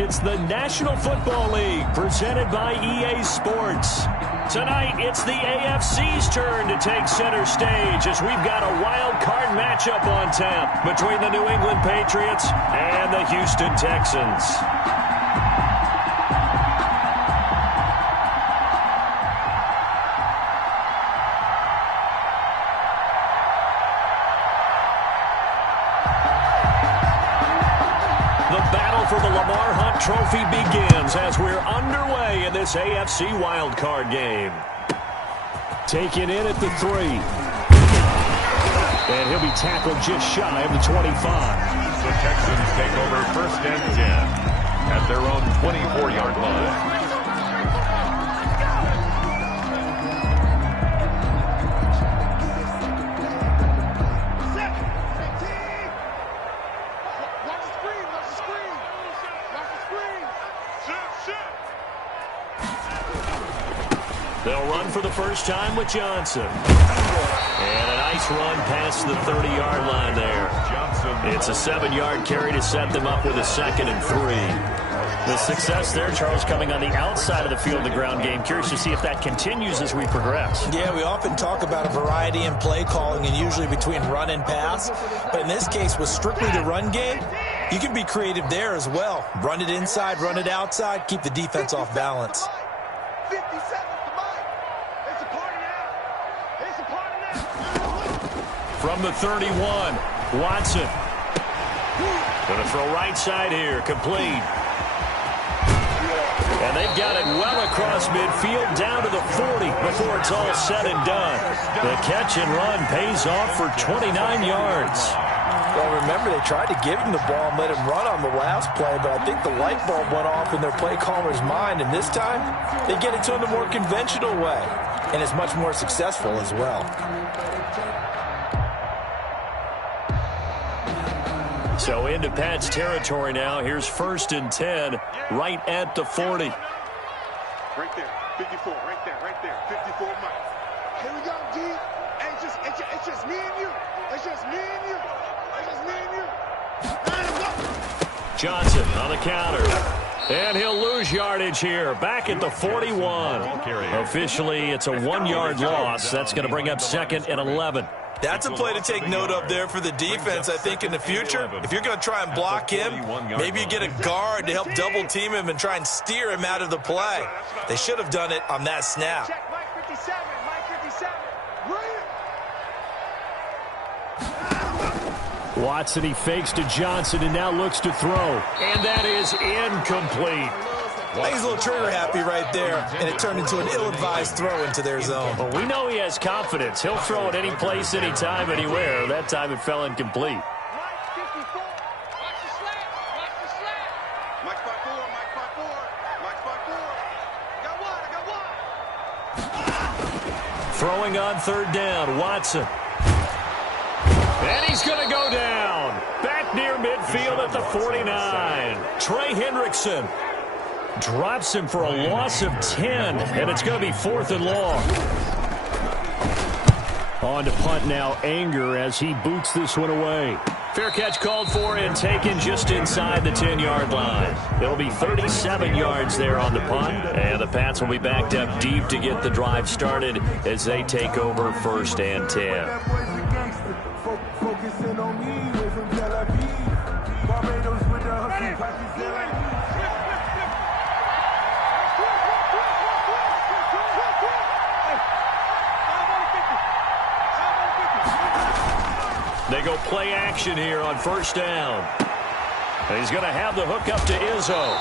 It's the National Football League presented by EA Sports. Tonight, it's the AFC's turn to take center stage as we've got a wild card matchup on tap between the New England Patriots and the Houston Texans. For the Lamar Hunt Trophy begins as we're underway in this AFC wildcard game. Taken in at the 3. And he'll be tackled just shy of the 25. The Texans take over 1st and 10 at their own 24-yard line. They'll run for the first time with Johnson. And a nice run past the 30-yard line there. It's a 7-yard carry to set them up with a 2nd and 3. The success there, Charles, coming on the outside of the field, the ground game. Curious to see if that continues as we progress. Yeah, we often talk about a variety in play calling and usually between run and pass. But in this case, with strictly the run game, you can be creative there as well. Run it inside, run it outside, keep the defense off balance. 57. From the 31, Watson. Going to throw right side here, complete. And they've got it well across midfield, down to the 40 before it's all said and done. The catch and run pays off for 29 yards. Well, remember, they tried to give him the ball and let him run on the last play, but I think the light bulb went off in their play caller's mind, and this time, they get it to him the more conventional way, and it's much more successful as well. So into Pat's territory now. Here's 1st and 10, right at the 40. Right there, 54, right there, 54 miles. Here we go, D. It's just me and you. It's just me and you. It's just me and you. Let him go. Johnson on the counter. And he'll lose yardage here, back at the 41. Officially, it's a 1-yard loss. That's going to bring up 2nd and 11. That's a play to take note of there for the defense, I think, in the future. If you're going to try and block him, maybe you get a guard to help double-team him and try and steer him out of the play. They should have done it on that snap. Check Mike 57, Mike 57. Watson, he fakes to Johnson and now looks to throw. And that is incomplete. He's a little trigger happy right there, and it turned into an ill-advised throw into their zone. Well, we know he has confidence. He'll throw it any place, anytime, anywhere. That time it fell incomplete. Mike 54. Watch the slant. Watch the slant. Mike 54. Mike 54. Mike 54. I got one. Throwing on 3rd down, Watson. And he's going to go down. Back near midfield at the 49. Trey Hendrickson drops him for a loss of 10, and it's going to be 4th and long. On to punt now, Anger, as he boots this one away. Fair catch called for and taken just inside the 10-yard line. It'll be 37 yards there on the punt, and the Pats will be backed up deep to get the drive started as they take over 1st and 10. They go play action here on 1st down. And he's going to have the hook up to Izzo.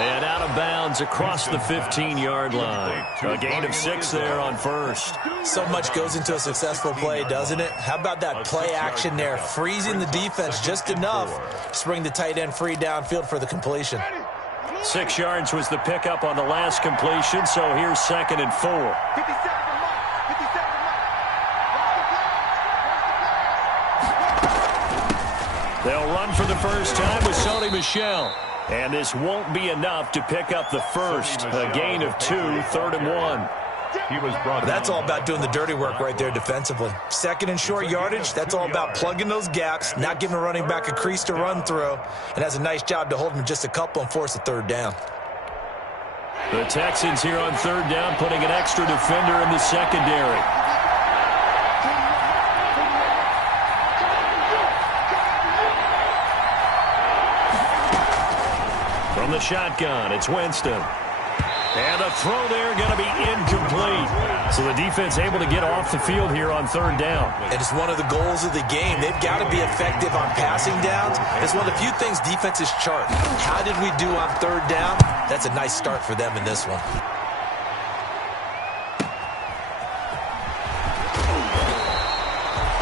And out of bounds across the 15-yard line. A gain of 6 there on 1st. So much goes into a successful play, doesn't it? How about that play action there? Freezing the defense just enough to bring the tight end free downfield for the completion. 6 yards was the pickup on the last completion, so here's 2nd and 4. 57. They'll run for the first time with Sony Michel. And this won't be enough to pick up the first. A gain of 2, 3rd and 1. He was brought That's all about doing the dirty work right there defensively. Second and short yardage, that's all about plugging those gaps, not giving a running back a crease to run through, and has a nice job to hold him just a couple and force a third down. The Texans here on third down, putting an extra defender in the secondary. From the shotgun, it's Winston. And the throw there going to be incomplete. So the defense able to get off the field here on third down. And it's one of the goals of the game. They've got to be effective on passing downs. It's one of the few things defenses chart. How did we do on third down? That's a nice start for them in this one.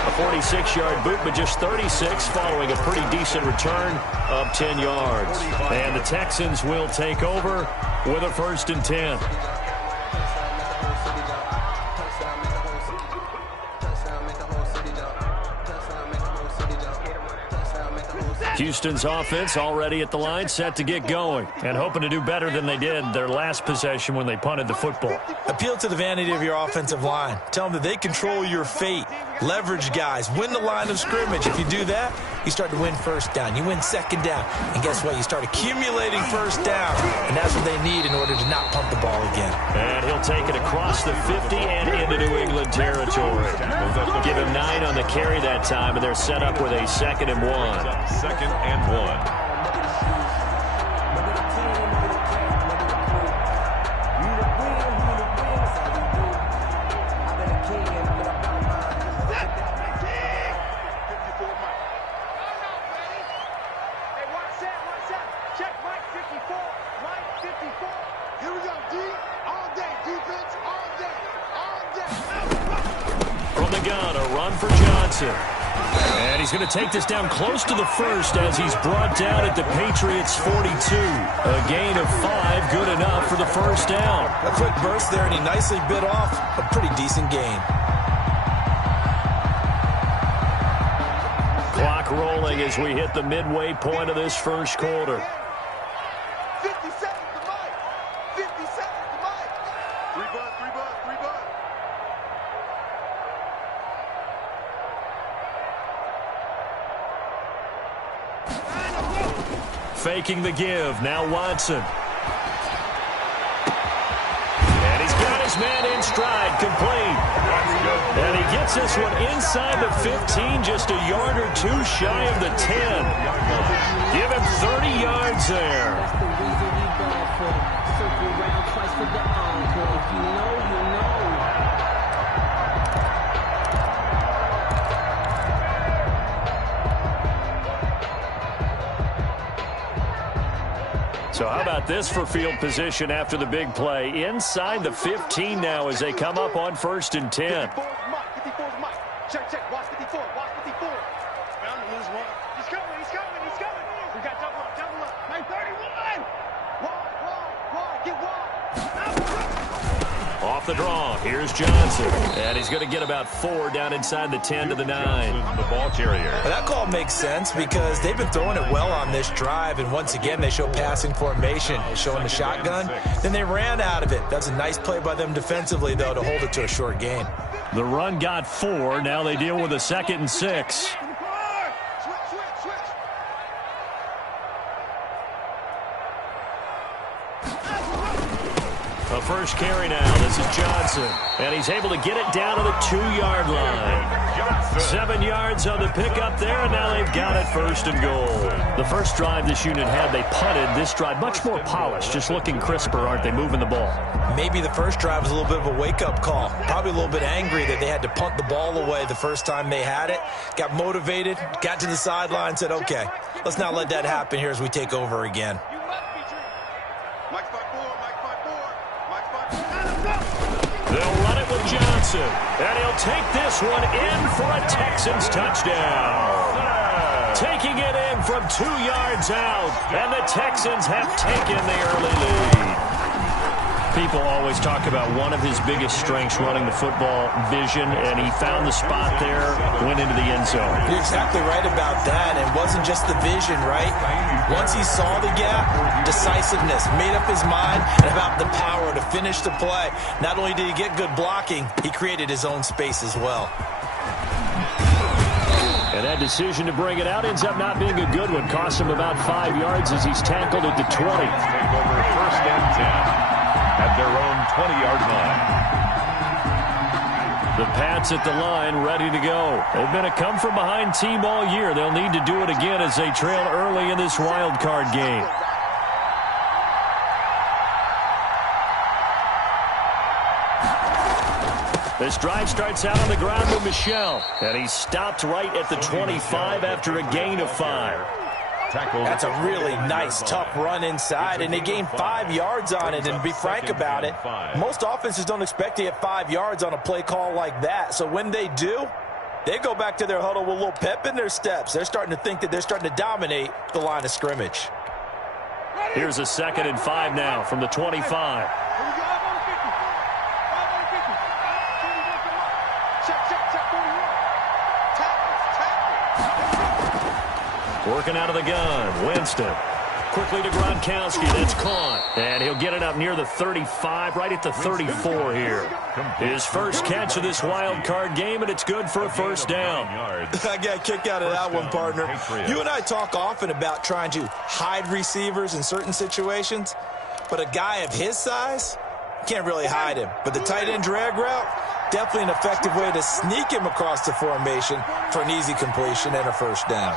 A 46-yard boot, but just 36 following a pretty decent return of 10 yards. And the Texans will take over with a 1st and 10. Houston's offense already at the line, set to get going, and hoping to do better than they did their last possession when they punted the football. Appeal to the vanity of your offensive line. Tell them that they control your fate. Leverage guys. Win the line of scrimmage. If you do that, you start to win first down. You win second down. And guess what? You start accumulating first down. And that's what they need in order to not punt the ball again. And he'll take it across the 50 and into New England territory. Give him 9 on the carry that time, and they're set up with a 2nd and 1. 2nd and 1. And he's going to take this down close to the first as he's brought down at the Patriots' 42. A gain of 5, good enough for the first down. A quick burst there, and he nicely bit off a pretty decent gain. Clock rolling as we hit the midway point of this first quarter. 50 seconds to Mike. 50 seconds to Mike. 3 bucks, 3 bucks, 3 bucks. Faking the give. Now Watson. And he's got his man in stride, complete. And he gets this one inside the 15, just a yard or 2 shy of the 10. Give him 30 yards there. That's the reason we ball for. Circle around twice for the encore. If you know, you know. So how about this for field position after the big play? Inside the 15 now as they come up on 1st and 10. 54 is Mike. Check, check. Watch 54. Watch 54. Bound to lose one. He's coming. He's coming. He's coming. We got double up. Double up. Like 31. Wide. Get wide. Off the draw, here's Johnson. And he's going to get about 4 down inside the 10 to the 9. The ball carrier. Well, that call makes sense because they've been throwing it well on this drive, and once again they show passing formation, showing the shotgun. Then they ran out of it. That's a nice play by them defensively, though, to hold it to a short gain. The run got 4. Now they deal with a 2nd and 6. Switch. A first carry now. This is Johnson. And he's able to get it down to the 2-yard line. 7 yards on the pickup there, and now they've got it 1st and goal. The first drive this unit had, they punted. This drive, much more polished, just looking crisper, aren't they, moving the ball? Maybe the first drive was a little bit of a wake-up call. Probably a little bit angry that they had to punt the ball away the first time they had it. Got motivated, got to the sideline, said, okay, let's not let that happen here as we take over again. Mike 5-4. They'll run it with Johnson, and he'll take this one in for a Texans touchdown. Taking it in from 2 yards out, and the Texans have taken the early lead. People always talk about one of his biggest strengths running the football, vision, and he found the spot there, went into the end zone. You're exactly right about that, and wasn't just the vision, right? Once he saw the gap, decisiveness, made up his mind, and about the power to finish the play. Not only did he get good blocking, he created his own space as well. And that decision to bring it out ends up not being a good one. Costs him about 5 yards as he's tackled at the 20. Take over first and 10 at their own 20-yard line. The Pats at the line, ready to go. They've been a come-from-behind team all year. They'll need to do it again as they trail early in this wild card game. This drive starts out on the ground with Michel, and he's stopped right at the 25 after a gain of 5. That's a really nice, tough run inside, and they gained 5 yards on it. And to be frank about it, most offenses don't expect to get 5 yards on a play call like that. So when they do, they go back to their huddle with a little pep in their steps. They're starting to think that they're starting to dominate the line of scrimmage. Here's a 2nd and 5 now from the 25. Working out of the gun, Winston. Quickly to Gronkowski, that's caught. And he'll get it up near the 35, right at the 34 here. His first catch of this wild card game, and it's good for a first down. I got a kick out of that one, partner. You and I talk often about trying to hide receivers in certain situations, but a guy of his size, can't really hide him. But the tight end drag route, definitely an effective way to sneak him across the formation for an easy completion and a first down.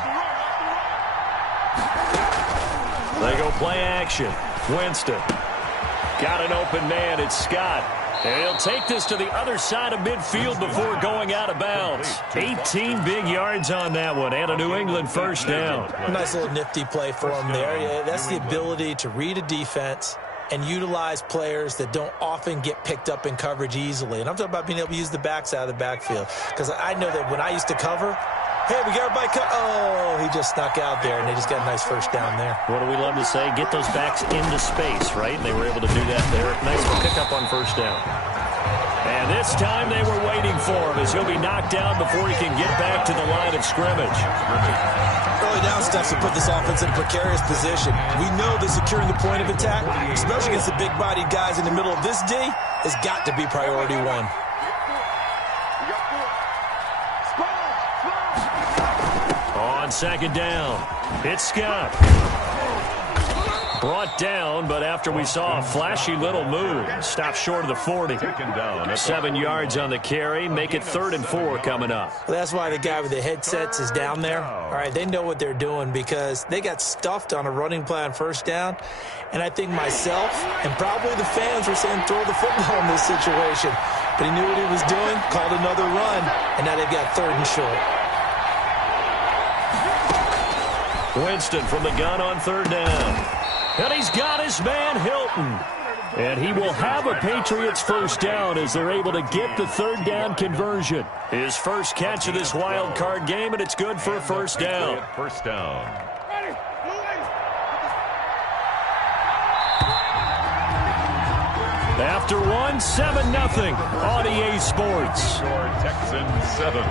They go play action. Winston. Got an open man. It's Scott. And he'll take this to the other side of midfield before going out of bounds. 18 big yards on that one, and a New England first down. Nice little nifty play for him there. Yeah, that's the ability to read a defense and utilize players that don't often get picked up in coverage easily. And I'm talking about being able to use the backside of the backfield. Because I know that when I used to cover, hey, we got everybody cut. Oh, he just snuck out there, and they just got a nice first down there. What do we love to say? Get those backs into space, right? And they were able to do that there. Nice pickup on first down. And this time they were waiting for him as he'll be knocked down before he can get back to the line of scrimmage. Early down stuff to put this offense in a precarious position. We know that securing the point of attack, especially against the big-bodied guys in the middle of this D, has got to be priority one. On 2nd down, it's Scott. Brought down, but after we saw a flashy little move, stopped short of the 40. 7 yards on the carry, make it 3rd and 4 coming up. Well, that's why the guy with the headsets is down there. All right, they know what they're doing because they got stuffed on a running play on first down. And I think myself and probably the fans were saying throw the football in this situation. But he knew what he was doing, called another run, and now they've got 3rd and short. Winston from the gun on 3rd down. And he's got his man, Hilton. And he will have a Patriots first down as they're able to get the 3rd down conversion. His first catch of this wild card game, and it's good for a first down. First down. After one, 7-0 on EA Sports. Texans 7,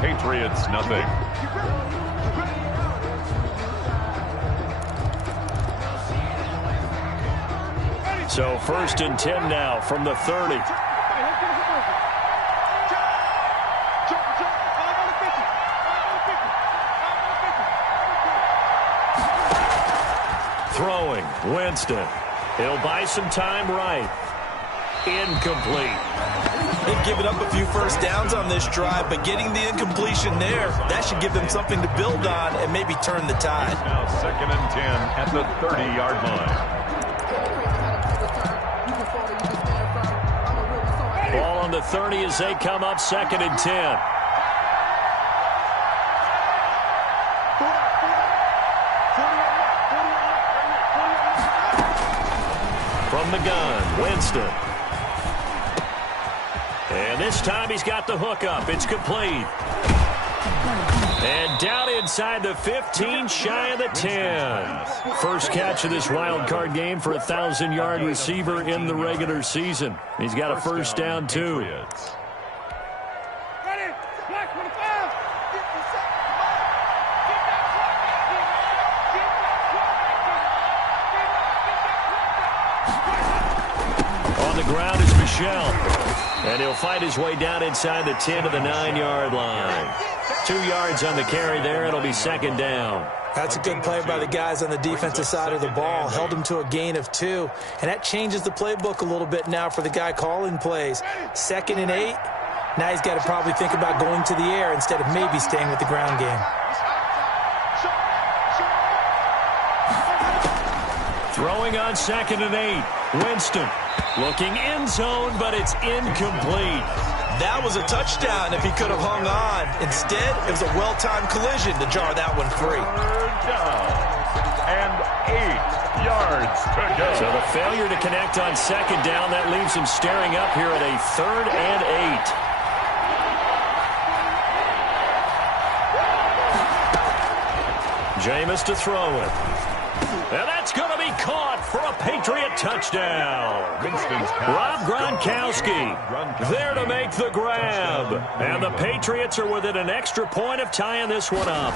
Patriots nothing. So 1st and 10 now from the 30. Throwing, Winston. He'll buy some time right. Incomplete. They've given up a few first downs on this drive, but getting the incompletion there, that should give them something to build on and maybe turn the tide. Now 2nd and 10 at the 30-yard line. Ball on the 30 as they come up 2nd and 10. From the gun, Winston. And this time he's got the hook up. It's complete. And down inside the 15, shy of the 10. First catch of this wild card game for a 1,000-yard receiver in the regular season. He's got a first down, too. the ground is Michel. And he'll fight his way down inside the 10 to the 9-yard line. 2 yards on the carry there. It'll be second down. That's a good play by the guys on the defensive side of the ball. Held him to a gain of 2. And that changes the playbook a little bit now for the guy calling plays. 2nd and 8. Now he's got to probably think about going to the air instead of maybe staying with the ground game. Throwing on 2nd and 8. Winston looking end zone, but it's incomplete. That was a touchdown if he could have hung on. Instead, it was a well-timed collision to jar that one free. Third down and 8 yards to go. So the failure to connect on 2nd down, that leaves him staring up here at a 3rd and 8. Jameis to throw it. And that's going to be caught for a Patriot touchdown. Rob Gronkowski there to make the grab. And the Patriots are within an extra point of tying this one up.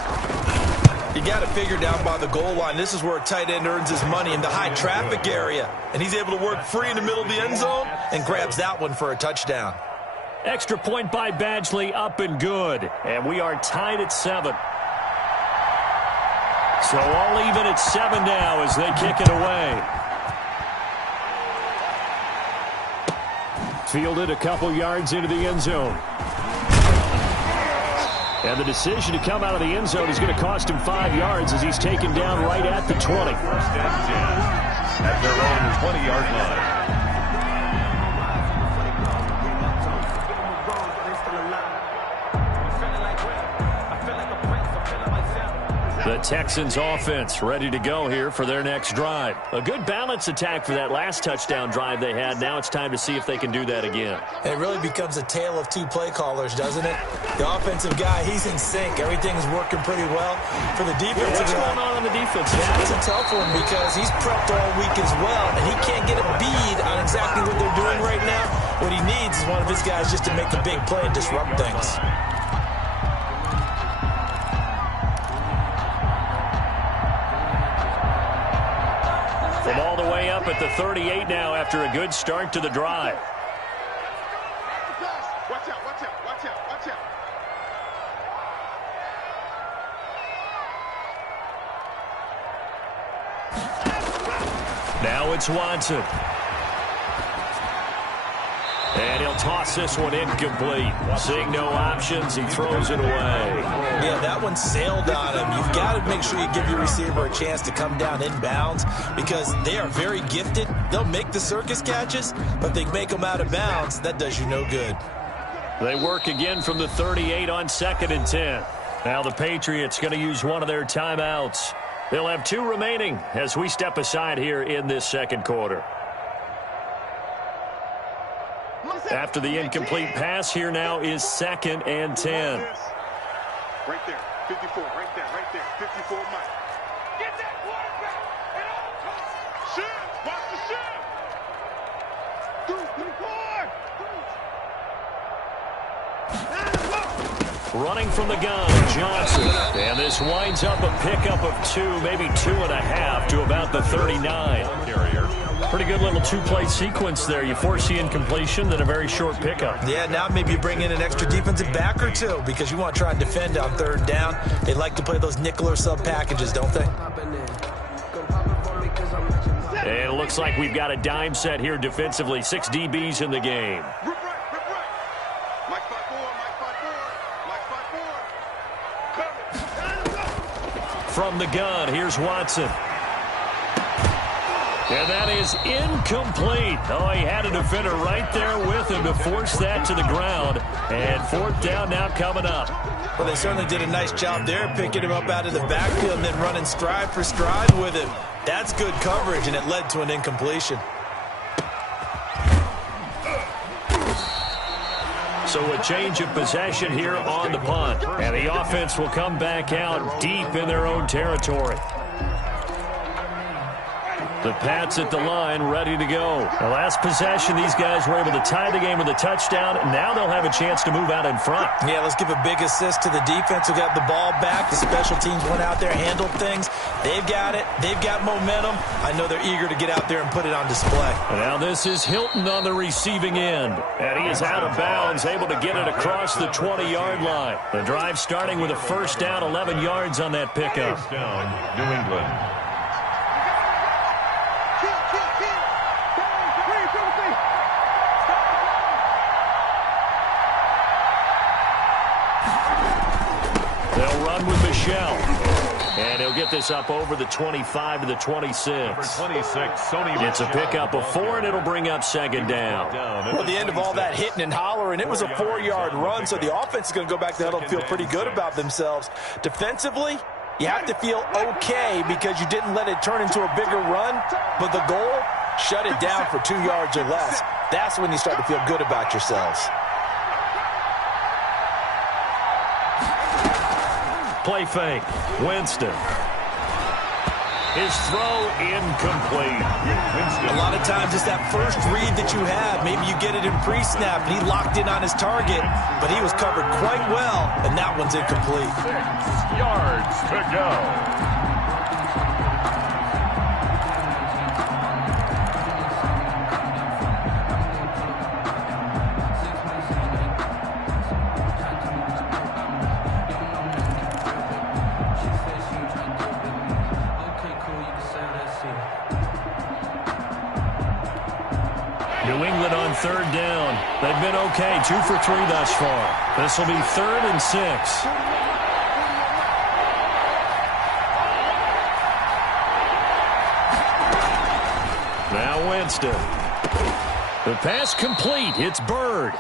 You got to figure down by the goal line. This is where a tight end earns his money, in the high traffic area. And he's able to work free in the middle of the end zone and grabs that one for a touchdown. Extra point by Badgley, up and good. And we are tied at 7. So all even at 7 now as they kick it away. Fielded a couple yards into the end zone. And the decision to come out of the end zone is going to cost him 5 yards as he's taken down right at the 20. First and 10 at their own 20-yard line. The Texans offense ready to go here for their next drive. A good balance attack for that last touchdown drive they had. Now it's time to see if they can do that again. It really becomes a tale of 2 play callers, doesn't it? The offensive guy, he's in sync. Everything's working pretty well. For the defensive What's going on the defense? That's a tough one because he's prepped all week as well, and he can't get a bead on exactly what they're doing right now. What he needs is one of his guys just to make a big play and disrupt things. From all the way up at the 38 now after a good start to the drive. Watch out, watch out, watch out, watch out. Now it's Watson. And he'll toss this one incomplete. Seeing no options, he throws it away. Yeah, that one sailed on him. You've got to make sure you give your receiver a chance to come down inbounds because they are very gifted. They'll make the circus catches, but they make them out of bounds. That does you no good. They work again from the 38 on 2nd and 10. Now the Patriots going to use one of their timeouts. They'll have 2 remaining as we step aside here in this second quarter. After the incomplete pass, here now is 2nd and 10. Right there, 54, right there, 54 Mike. Get that quarterback at all costs. Shoot, watch the shoot. Running from the gun, Johnson. And this winds up a pickup of 2, maybe 2.5 to about the 39. Carrier. Pretty good little 2-play sequence there. You force the incompletion, then a very short pickup. Yeah, now maybe you bring in an extra defensive back or 2 because you want to try and defend on 3rd down. They like to play those nickel or sub packages, don't they? And it looks like we've got a dime set here defensively. 6 DBs in the game. Rip right. Mike 5-4. From the gun, here's Watson. And that is incomplete. Oh, he had a defender right there with him to force that to the ground. And 4th down now coming up. Well, they certainly did a nice job there, picking him up out of the backfield and then running stride for stride with him. That's good coverage, and it led to an incompletion. So a change of possession here on the punt. And the offense will come back out deep in their own territory. The Pats at the line, ready to go. The last possession, these guys were able to tie the game with a touchdown. Now they'll have a chance to move out in front. Yeah, let's give a big assist to the defense who got the ball back. The special teams went out there, handled things. They've got it. They've got momentum. I know they're eager to get out there and put it on display. And now this is Hilton on the receiving end. And he is out of bounds, able to get it across the 20-yard line. The drive starting with a first down, 11 yards on that pickup. First down, New England. They'll run with Michelle. And he'll get this up over the 25 to the 26. Number 26, Sony. It's a pickup of 4, and it'll bring up second down. Well, at the end of all that hitting and hollering, it was a 4-yard run, so the offense is going to go back to the huddle and feel pretty good about themselves. Defensively, you have to feel okay because you didn't let it turn into a bigger run, but the goal, shut it down for 2 yards or less. That's when you start to feel good about yourselves. Play fake. Winston. His throw incomplete. A lot of times it's that first read that you have. Maybe you get it in pre-snap, and he locked in on his target, but he was covered quite well, and that one's incomplete. 6 yards to go. New England on third down. They've been okay, 2 for 3 thus far. This will be 3rd and 6. Now Winston. The pass complete. It's Bird.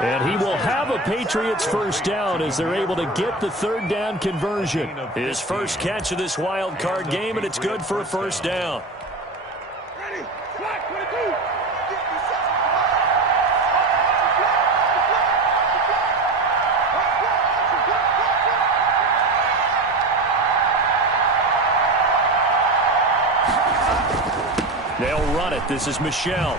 And he will have a Patriots first down as they're able to get the third down conversion. His first catch of this wild card game, and it's good for a first down. They'll run it. This is Michelle.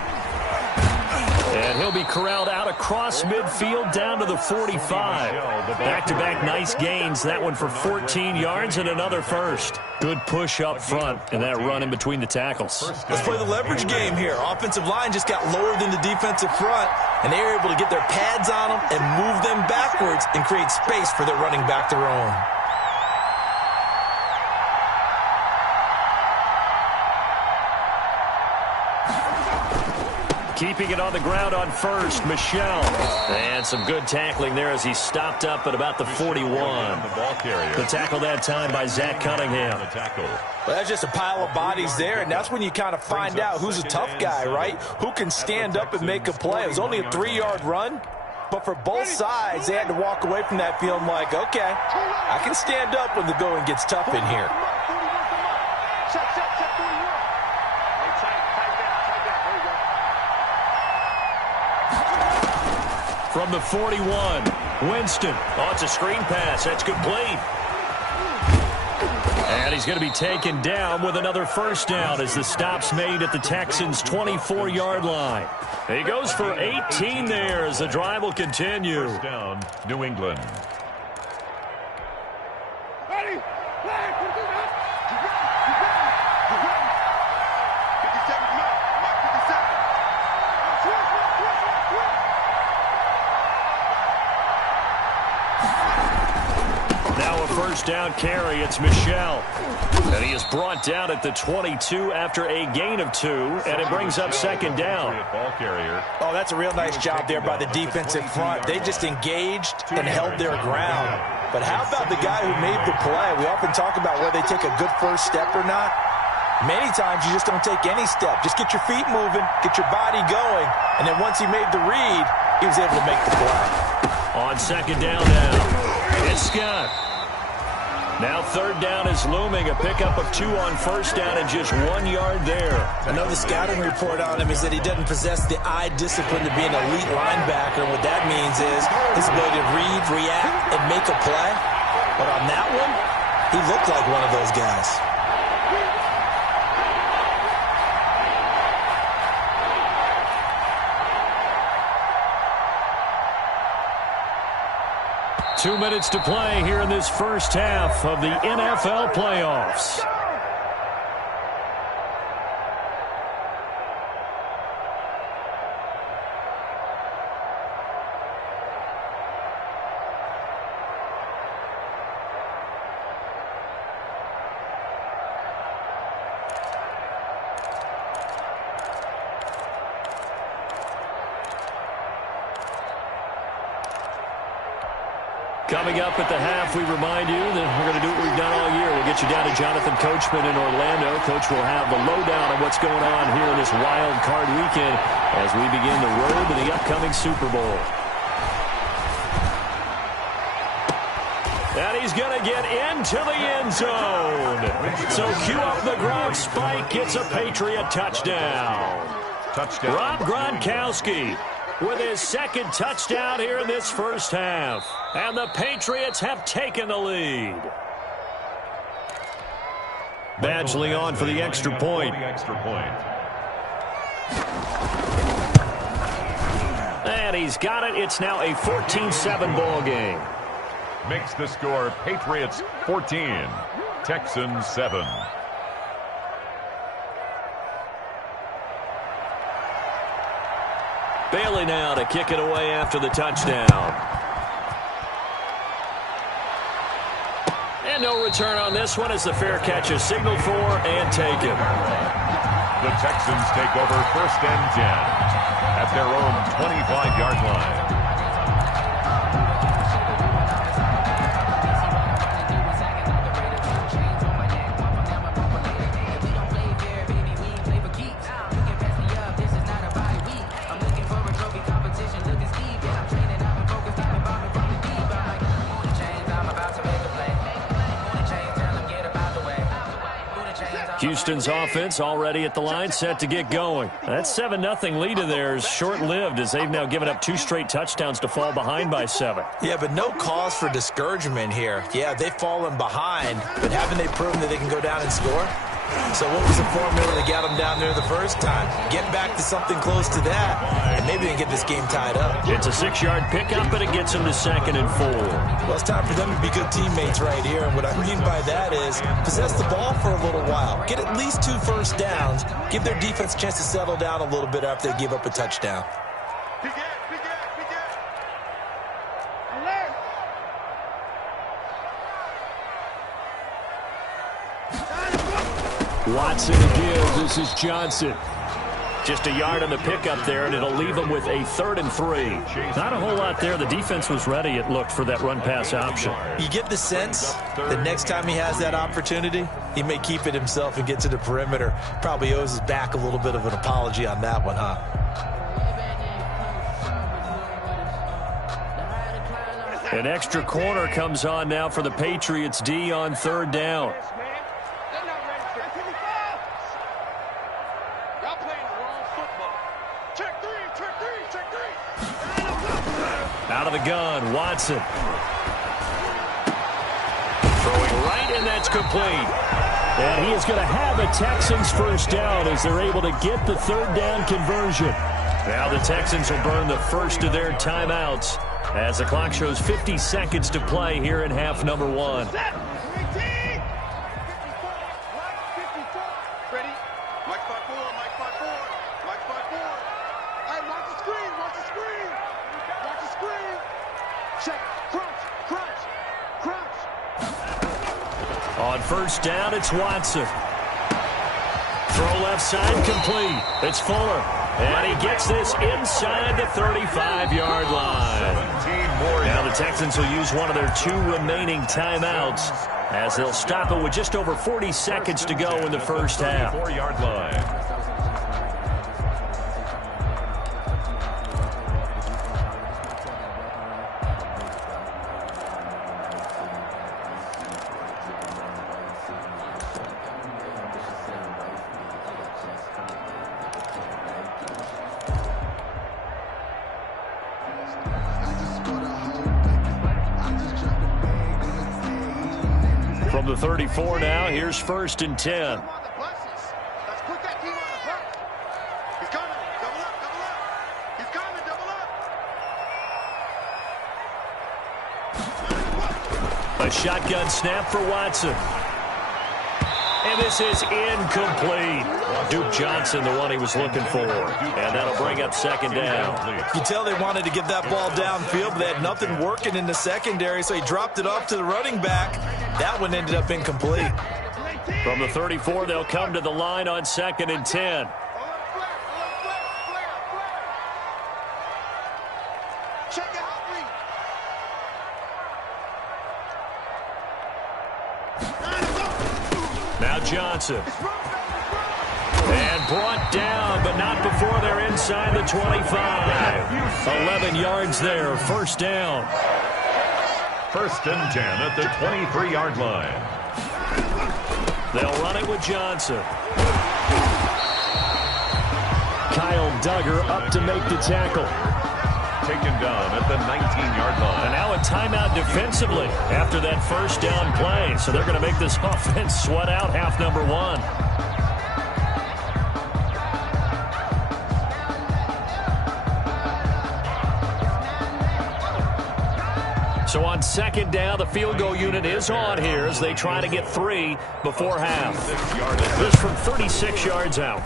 And he'll be corralled out across midfield down to the 45. Back-to-back nice gains. That one for 14 yards and another first. Good push up front and that run in between the tackles. Let's play the leverage game here. Offensive line just got lower than the defensive front, and they were able to get their pads on them and move them backwards and create space for their running back to roam. Keeping it on the ground on first, Michelle. And some good tackling there as he stopped up at about the 41. The tackle that time by Zach Cunningham. Well, that's just a pile of bodies there, and that's when you kind of find out who's a tough guy, right? Who can stand up and make a play. It was only a 3-yard run, but for both sides, they had to walk away from that feeling like, okay, I can stand up when the going gets tough in here. From the 41, Winston. Oh, it's a screen pass. That's complete. And he's going to be taken down with another first down as the stop's made at the Texans' 24-yard line. He goes for 18 there as the drive will continue. First down, New England. First down carry, it's Michelle. And he is brought down at the 22 after a gain of 2, and it brings up second down. Oh, that's a real nice job there by the defensive front. They just engaged and held their ground. But how about the guy who made the play? We often talk about whether they take a good first step or not. Many times you just don't take any step. Just get your feet moving, get your body going, and then once he made the read, he was able to make the play. On second down now, it's Scott. Now third down is looming. A pickup of 2 on first down and just 1 yard there. I know the scouting report on him is that he doesn't possess the eye discipline to be an elite linebacker. What that means is his ability to read, react, and make a play. But on that one, he looked like one of those guys. 2 minutes to play here in this first half of the NFL playoffs. Coming up at the half, we remind you that we're going to do what we've done all year. We'll get you down to Jonathan Coachman in Orlando. Coach will have the lowdown on what's going on here in this wild card weekend as we begin the road to the upcoming Super Bowl. And he's going to get into the end zone. So cue up the Gronk spike. Gets a Patriot touchdown. Rob Gronkowski with his second touchdown here in this first half. And the Patriots have taken the lead. Badgley on for the extra point. And he's got it. It's now a 14-7 ball game. Makes the score Patriots 14, Texans 7. Bailey now to kick it away after the touchdown. And no return on this one as the fair catch is signaled for and taken. The Texans take over 1st and 10 at their own 25-yard line. Houston's offense already at the line, set to get going. That 7-0 lead of theirs short-lived as they've now given up 2 straight touchdowns to fall behind by 7. Yeah, but no cause for discouragement here. Yeah, they've fallen behind, but haven't they proven that they can go down and score? So what was the formula that got them down there the first time? Get back to something close to that, and maybe they can get this game tied up. It's a 6-yard pickup, but it gets them to 2nd and 4. Well, it's time for them to be good teammates right here, and what I mean by that is possess the ball for a little while. Get at least 2 first downs. Give their defense a chance to settle down a little bit after they give up a touchdown. Watson to give. This is Johnson. Just a yard on the pickup there, and it'll leave them with a 3rd and 3. Not a whole lot there. The defense was ready, it looked, for that run-pass option. You get the sense that next time he has that opportunity, he may keep it himself and get to the perimeter. Probably owes his back a little bit of an apology on that one, huh? An extra corner comes on now for the Patriots D on 3rd down. Out of the gun, Watson. Throwing right, and that's complete. And he is going to have a Texans first down as they're able to get the 3rd down conversion. Now the Texans will burn the first of their timeouts as the clock shows 50 seconds to play here in half number 1. On first down, it's Watson. Throw left side, complete. It's Fuller. And he gets this inside the 35-yard line. Now the Texans will use one of their 2 remaining timeouts as they'll stop it with just over 40 seconds to go in the first half. 4-yard line. From the 34 now, here's 1st and 10. A shotgun snap for Watson. And this is incomplete. Duke Johnson, the one he was looking for. And that'll bring up second down. You can tell they wanted to get that ball downfield, but they had nothing working in the secondary, so he dropped it off to the running back. That one ended up incomplete. From the 34, they'll come to the line on 2nd and 10. Now Johnson. And brought down, but not before they're inside the 25. 11 yards there, first down. 1st and 10 at the 23-yard line. They'll run it with Johnson. Kyle Duggar up to make the tackle. Taken down at the 19-yard line. And now a timeout defensively after that first down play. So they're going to make this offense sweat out half number one. So on 2nd down, the field goal unit is on here as they try to get 3 before half. This from 36 yards out.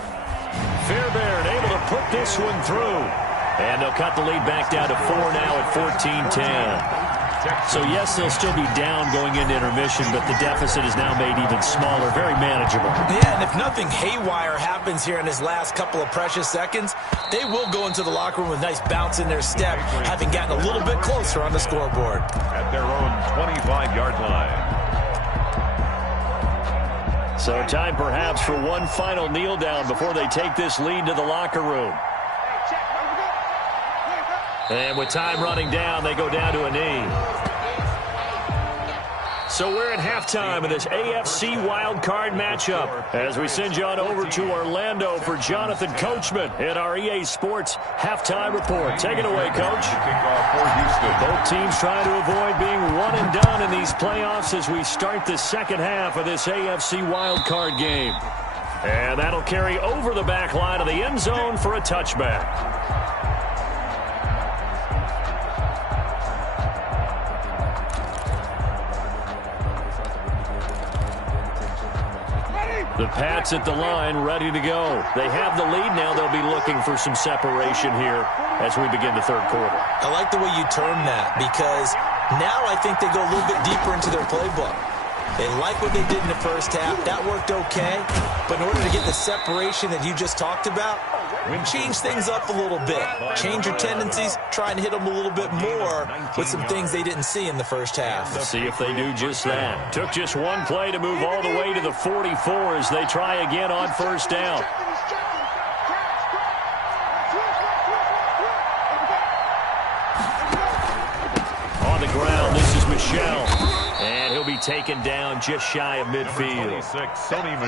Fairbairn able to put this one through. And they'll cut the lead back down to 4 now at 14-10. So, yes, they'll still be down going into intermission, but the deficit is now made even smaller, very manageable. Yeah, and if nothing haywire happens here in his last couple of precious seconds, they will go into the locker room with a nice bounce in their step, having gotten a little bit closer on the scoreboard. At their own 25-yard line. So time perhaps for one final kneel down before they take this lead to the locker room. And with time running down, they go down to a knee. So we're at halftime of this AFC Wildcard matchup as we send you on over to Orlando for Jonathan Coachman in our EA Sports Halftime Report. Take it away, Coach. Both teams trying to avoid being one and done in these playoffs as we start the second half of this AFC Wildcard game. And that'll carry over the back line of the end zone for a touchback. The Pats at the line, ready to go. They have the lead now. They'll be looking for some separation here as we begin the third quarter. I like the way you term that because now I think they go a little bit deeper into their playbook. They like what they did in the first half. That worked okay. But in order to get the separation that you just talked about, change things up a little bit. Change your tendencies. Try and hit them a little bit more with some things they didn't see in the first half. Let's see if they do just that. Took just one play to move all the way to the 44 as they try again on first down. On the ground, this is Michel. And he'll be taken down just shy of midfield.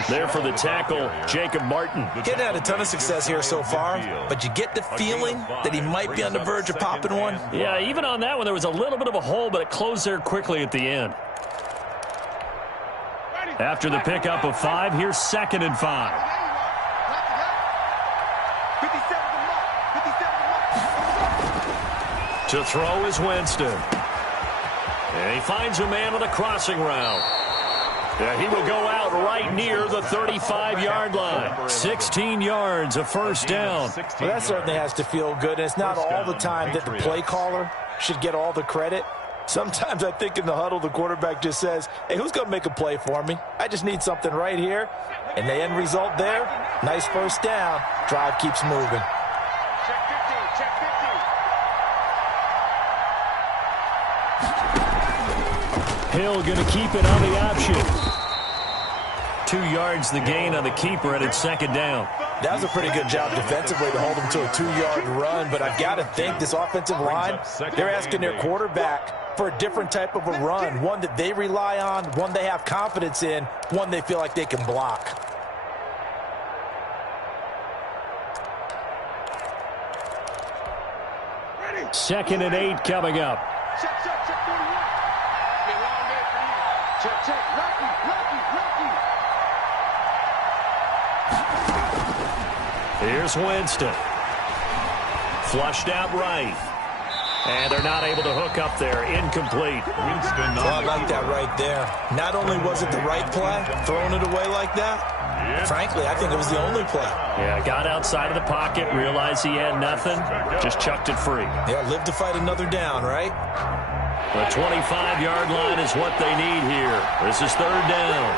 There for the tackle, Jacob Martin. He hadn't had a ton of success here so far, but you get the feeling that he might be on the verge of popping one. Yeah, even on that one, there was a little bit of a hole, but it closed there quickly at the end. After the pickup of 5, here's 2nd and 5. To throw is Winston. And he finds a man on the crossing route. Yeah, he will go out right near the 35-yard line. 16 yards, a first down. Well, that certainly has to feel good. And it's not all the time that the play caller should get all the credit. Sometimes I think in the huddle, the quarterback just says, hey, who's going to make a play for me? I just need something right here. And the end result there, nice first down. Drive keeps moving. Hill going to keep it on the option. 2 yards the gain on the keeper, and it's 2nd down. That was a pretty good job defensively to hold him to a 2-yard run, but I've got to think this offensive line, they're asking their quarterback for a different type of a run, one that they rely on, one they have confidence in, one they feel like they can block. Second and 8 coming up. Here's Winston. Flushed out right. And they're not able to hook up there. Incomplete. Well, I like that right there. Not only was it the right play, throwing it away like that, frankly, I think it was the only play. Yeah, got outside of the pocket, realized he had nothing, just chucked it free. Yeah, live to fight another down, right? The 25-yard line is what they need here. This is third down.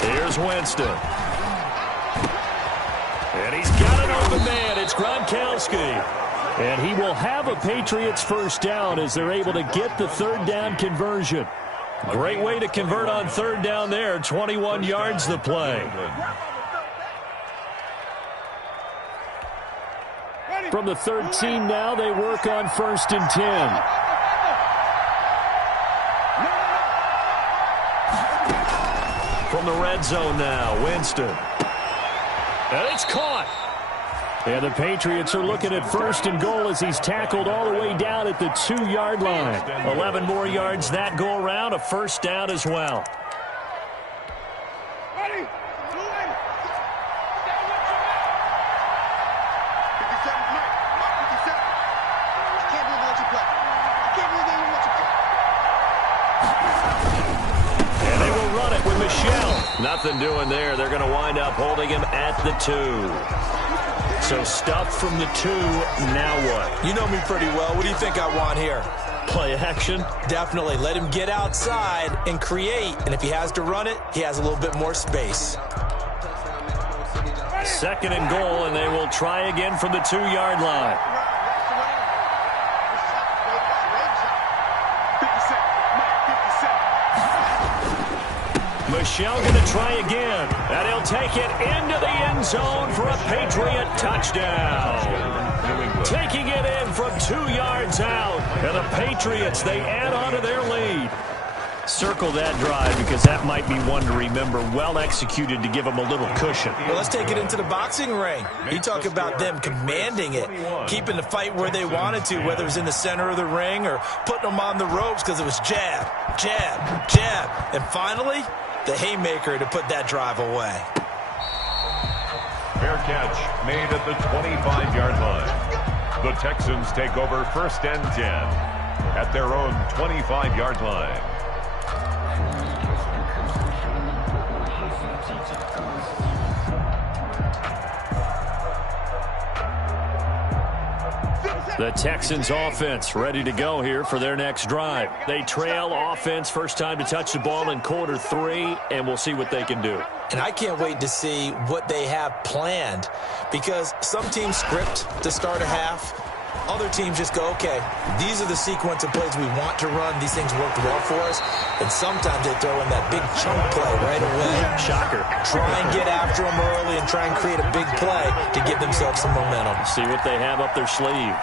Here's Winston. And he's got an open man. It's Gronkowski. And he will have a Patriots first down as they're able to get the third down conversion. Great way to convert on third down there. 21 yards the play. From the 13 now, they work on 1st and 10. From the red zone now, Winston. And it's caught. And the Patriots are looking at 1st and goal as he's tackled all the way down at the 2-yard line. 11 more yards that go around, a first down as well. Ready? 57, Mike. Mark 57. I can't believe they let you play. I can't believe they even let you play. And they will run it with Michelle. Nothing doing there. They're going to wind up holding him at the 2. So stuff from the 2, now what? You know me pretty well. What do you think I want here? Play action? Definitely. Let him get outside and create. And if he has to run it, he has a little bit more space. 2nd and goal, and they will try again from the 2-yard line. Michelle going to try again, and he'll take it into the end zone for a Patriot touchdown. Taking it in from 2 yards out, and the Patriots, they add on to their lead. Circle that drive because that might be one to remember. Well executed to give them a little cushion. Well, let's take it into the boxing ring. You talk about them commanding it, keeping the fight where they wanted to, whether it was in the center of the ring or putting them on the ropes because it was jab, jab, jab. And finally, the haymaker to put that drive away. Fair catch made at the 25-yard line. The Texans take over 1st and 10 at their own 25-yard line. The Texans offense ready to go here for their next drive. They trail offense, first time to touch the ball in quarter 3, and we'll see what they can do. And I can't wait to see what they have planned because some teams script to start a half. Other teams just go, okay, these are the sequence of plays we want to run. These things worked well for us. And sometimes they throw in that big chunk play right away. Shocker. Try and get after them early and try and create a big play to give themselves some momentum. See what they have up their sleeve.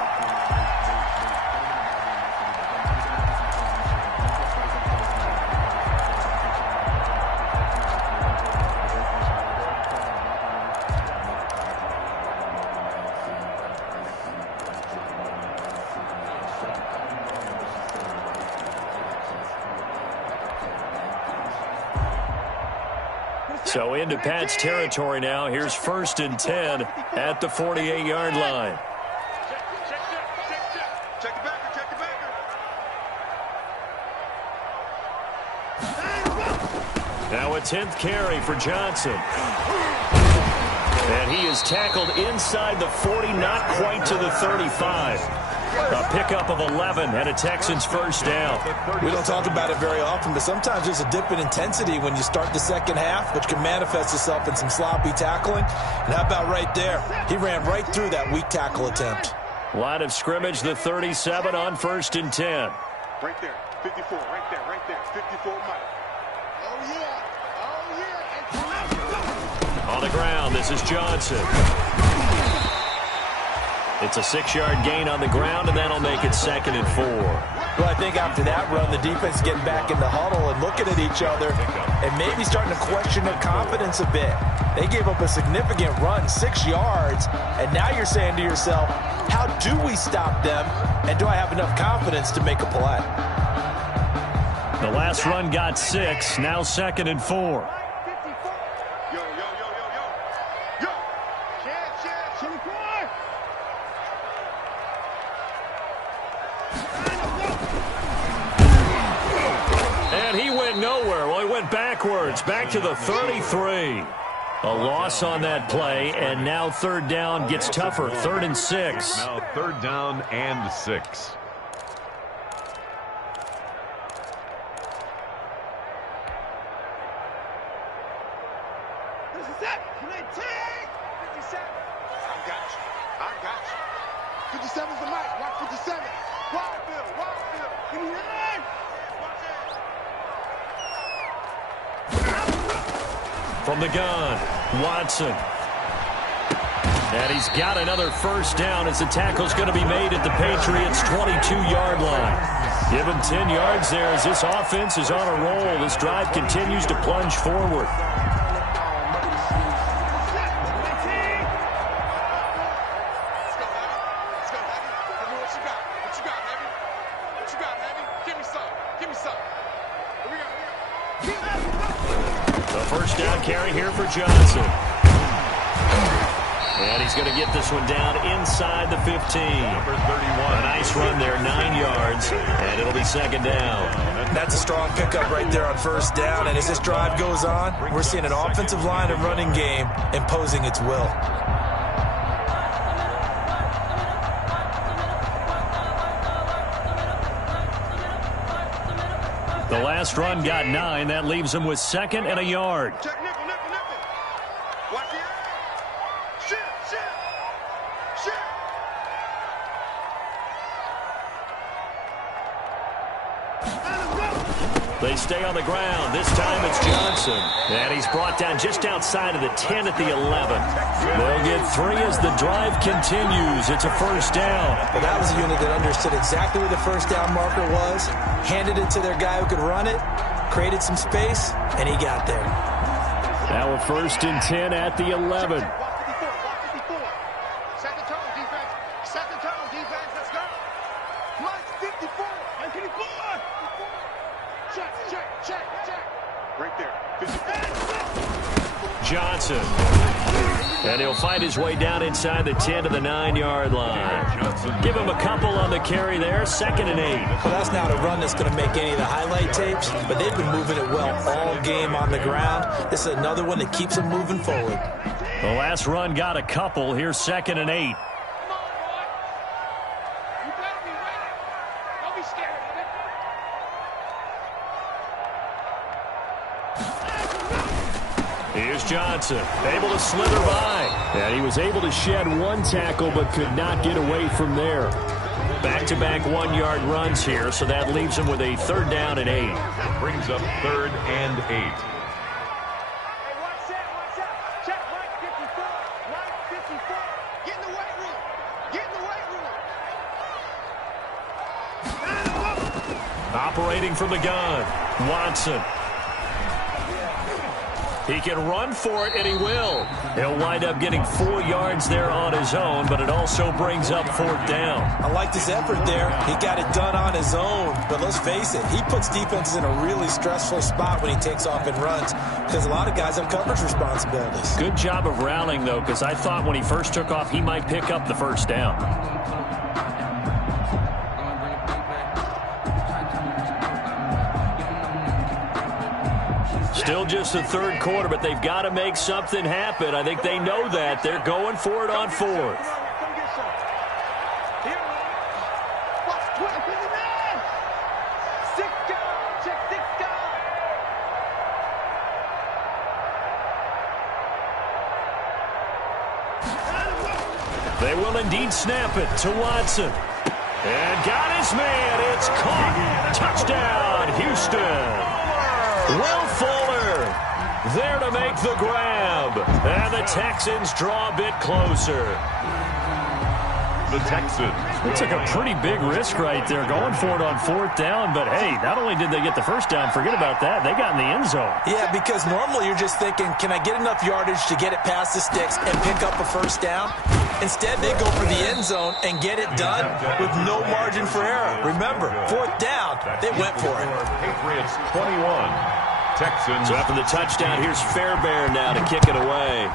So into Pat's territory now. Here's 1st and 10 at the 48-yard line. Check the backer, check the backer. Now a 10th carry for Johnson. And he is tackled inside the 40, not quite to the 35. A pickup of 11 and a Texans first down. We don't talk about it very often, but sometimes there's a dip in intensity when you start the second half, which can manifest itself in some sloppy tackling. And how about right there? He ran right through that weak tackle attempt. Line of scrimmage, the 37 on 1st and 10. Right there, 54, right there, 54, Mike. Oh, yeah. On the ground, this is Johnson. It's a 6-yard gain on the ground, and that'll make it 2nd and 4. Well, I think after that run, the defense is getting back in the huddle and looking at each other and maybe starting to question their confidence a bit. They gave up a significant run, 6 yards, and now you're saying to yourself, how do we stop them, and do I have enough confidence to make a play? The last run got 6. Now 2nd and 4. Yo, yo, yo, yo, yo. Yo. Share. 24. And he went nowhere. Well, he went backwards. Back to the 33. A loss on that play, and now 3rd down gets tougher. 3rd and 6. Now 3rd down and 6. I got you. 57's the mic. Watch 57. Wildfield. Give me that. From the gun, Watson. And he's got another 1st down as the tackle's going to be made at the Patriots' 22-yard line. Give him 10 yards there as this offense is on a roll. This drive continues to plunge forward. Carry here for Johnson. And he's going to get this one down inside the 15. Number 31. A nice run there, 9 yards, and it'll be 2nd down. That's a strong pickup right there on 1st down, and as this drive goes on, we're seeing an offensive line and running game imposing its will. The last run got 9. That leaves him with 2nd and a yard. Check nickel. Watch the air. Shit. They stay on the ground. This time it's Johnson. And he's brought down just outside of the 10 at the 11. They'll get 3 as the drive continues. It's a 1st down. But that was a unit that understood exactly where the 1st down marker was, handed it to their guy who could run it, created some space, and he got there. Now a 1st and 10 at the 11. Set the tone, defense. Let's go. Plus 54. And 54. Check. Right there. 54. Johnson. And he'll find his way down inside the 10 to the 9-yard line. Give him a couple on the carry there. 2nd and 8. Well, that's not a run that's going to make any of the highlight tapes, but they've been moving it well all game on the ground. This is another one that keeps them moving forward. The last run got a couple. Here's 2nd and 8. Here's Johnson, able to slither by. And he was able to shed 1 tackle but could not get away from there. Back-to-back 1-yard runs here, so that leaves him with a 3rd down and 8. Brings up 3rd and 8. Hey, watch out. Check right 54. Right 54. Get in the weight room. Operating from the gun, Watson. He can run for it, and he will. He'll wind up getting 4 yards there on his own, but it also brings up 4th down. I liked his effort there. He got it done on his own. But let's face it, he puts defenses in a really stressful spot when he takes off and runs because a lot of guys have coverage responsibilities. Good job of rallying, though, because I thought when he first took off, he might pick up the 1st down. Still just the 3rd quarter, but they've got to make something happen. I think they know that. They're going for it on 4th. They will indeed snap it to Watson. And got his man. It's caught. Touchdown, Houston. Will Fuller there to make the grab. And the Texans draw a bit closer. the Texans. They took a pretty big risk right there going for it on 4th down. But, hey, not only did they get the first down, forget about that, they got in the end zone. Yeah, because normally you're just thinking, can I get enough yardage to get it past the sticks and pick up a first down? Instead, they go for the end zone and get it done with no margin for error. Remember, 4th down, they went for it. Patriots 21. Texans. So after the touchdown, here's Fairbairn now to kick it away.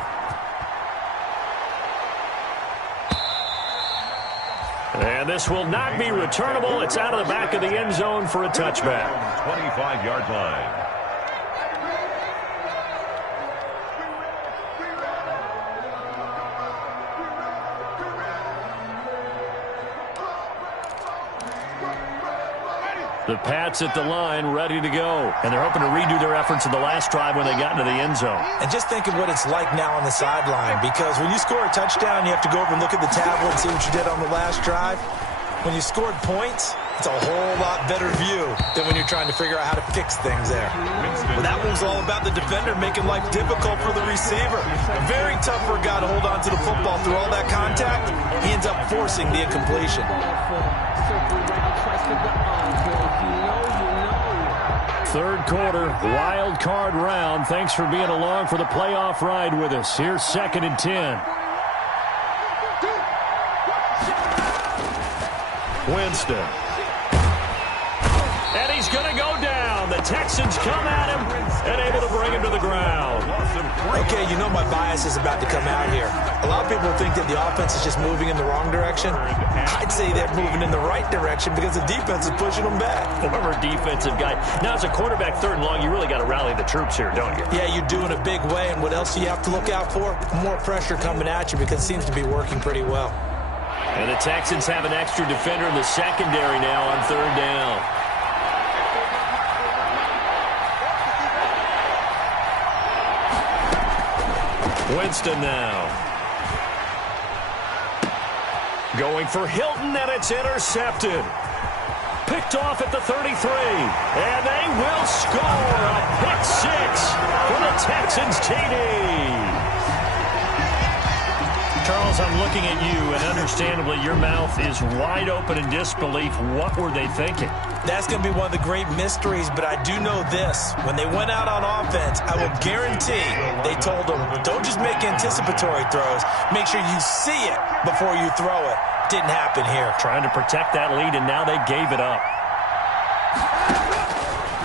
And this will not be returnable. It's out of the back of the end zone for a touchback. 25-yard line. The Pats at the line, ready to go. And they're hoping to redo their efforts in the last drive when they got into the end zone. And just think of what it's like now on the sideline, because when you score a touchdown, you have to go over and look at the tablet and see what you did on the last drive. When you scored points, it's a whole lot better view than when you're trying to figure out how to fix things there. Well, that one's all about the defender making life difficult for the receiver. Very tough for a guy to hold on to the football through all that contact. He ends up forcing the incompletion. Third quarter, wild card round. Thanks for being along for the playoff ride with us. Here's 2nd and 10. Winston. And he's going to go down. The Texans come at him and able to bring him to the ground. Okay, you know my bias is about to come out here. A lot of people think that the offense is just moving in the wrong direction. I'd say they're moving in the right direction because the defense is pushing them back. Former defensive guy. Now, as a quarterback, 3rd and long, you really got to rally the troops here, don't you? Yeah, you do in a big way. And what else do you have to look out for? More pressure coming at you because it seems to be working pretty well. And the Texans have an extra defender in the secondary now on 3rd down. Winston now. Going for Hilton, and it's intercepted. Picked off at the 33. And they will score a pick 6 for the Texans TD. Charles, I'm looking at you, and understandably, your mouth is wide open in disbelief. What were they thinking? That's going to be one of the great mysteries, but I do know this. When they went out on offense, I will guarantee they told them, don't just make anticipatory throws. Make sure you see it before you throw it. Didn't happen here. Trying to protect that lead, and now they gave it up.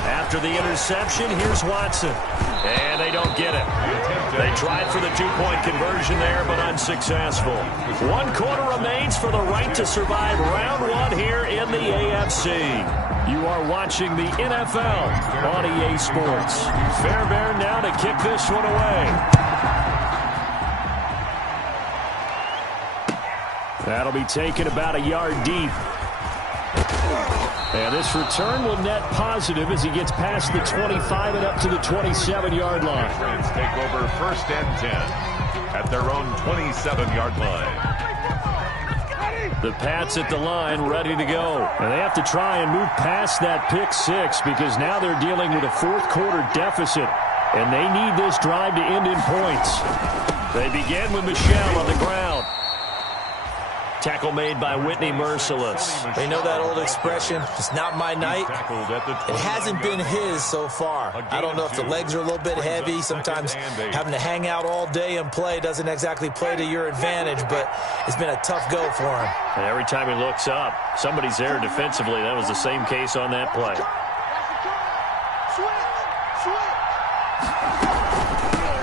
After the interception, here's Watson. And they don't get it. They tried for the 2-point conversion there, but unsuccessful. 1 quarter remains for the right to survive round 1 here in the AFC. You are watching the NFL on EA Sports. Fairbairn now to kick this one away. That'll be taken about a yard deep. And this return will net positive as he gets past the 25 and up to the 27-yard line. Patriots take over 1st and 10 at their own 27-yard line. The Pats at the line, ready to go. And they have to try and move past that pick 6 because now they're dealing with a 4th quarter deficit. And they need this drive to end in points. They begin with Michel on the ground. Tackle made by Whitney Merciless. They know that old expression, it's not my night. It hasn't been his so far. I don't know if the legs are a little bit heavy. Sometimes having to hang out all day and play doesn't exactly play to your advantage, but it's been a tough go for him. And every time he looks up, somebody's there defensively. That was the same case on that play.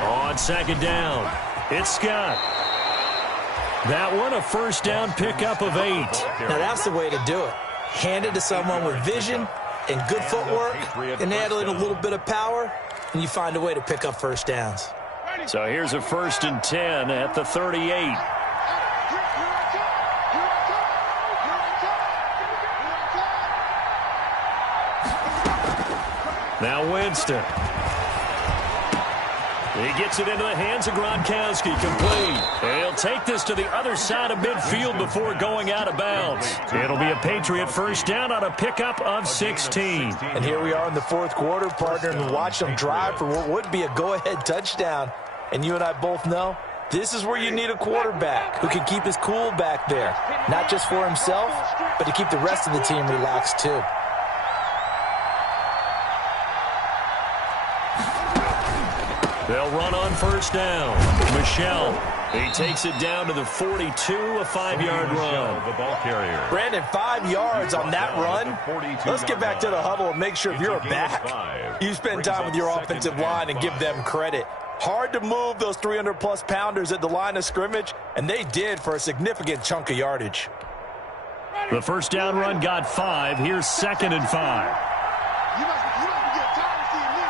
On 2nd down, it's Scott. That one, a 1st down pickup of 8. Now, that's the way to do it. Hand it to someone with vision and good footwork, and add in a little bit of power, and you find a way to pick up 1st downs. So here's a 1st and 10 at the 38. Now Winston. He gets it into the hands of Gronkowski, complete. And he'll take this to the other side of midfield before going out of bounds. It'll be a Patriot 1st down on a pickup of 16. And here we are in the 4th quarter, partner, and watch them drive for what would be a go-ahead touchdown. And you and I both know This is where you need a quarterback who can keep his cool back there, not just for himself, but to keep the rest of the team relaxed too. They'll run on first down. Michel, he takes it down to the 42, a 5-yard run. The ball carrier. Brandon, 5 yards on that run. Let's get back to the huddle and make sure if you're a back, you spend time with your offensive line and give them credit. Hard to move those 300-plus pounders at the line of scrimmage, and they did for a significant chunk of yardage. The first down run got 5. Here's 2nd and 5. You must be getting tired of seeing me.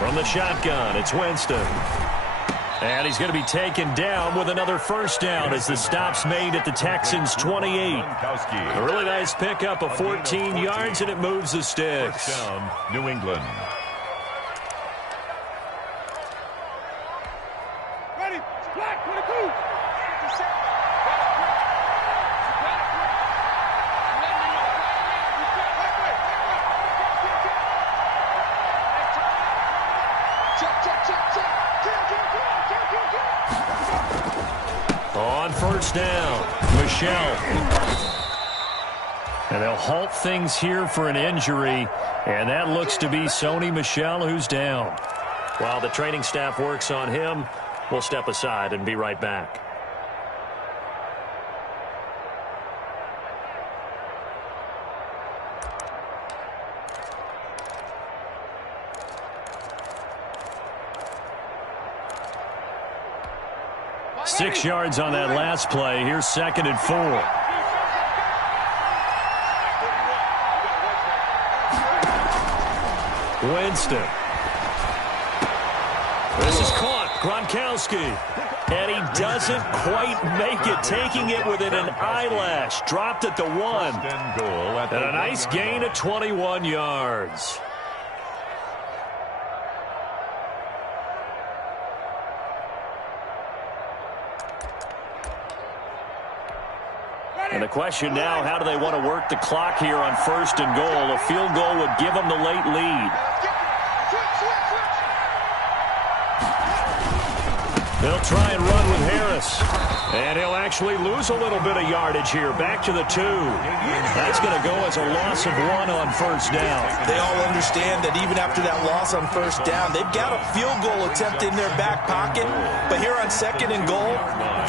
41 From the shotgun, it's Winston. And he's going to be taken down with another first down as the stop's made at the Texans' 28. A really nice pickup of 14 yards, and it moves the sticks. First down, New England. Ready? Black, 22. On first down, Michel. And they'll halt things here for an injury, and that looks to be Sony Michel who's down. While the training staff works on him, we'll step aside and be right back. Six yards on that last play. Here's 2nd and 4. Winston. This is caught. Gronkowski. And he doesn't quite make it, taking it within an eyelash. Dropped at the 1. And a nice gain of 21 yards. And the question now, how do they want to work the clock here on 1st and goal? A field goal would give them the late lead. They'll try and run with Harris. And he'll actually lose a little bit of yardage here. Back to the 2. That's going to go as a loss of 1 on first down. They all understand that even after that loss on first down, they've got a field goal attempt in their back pocket. But here on 2nd and goal,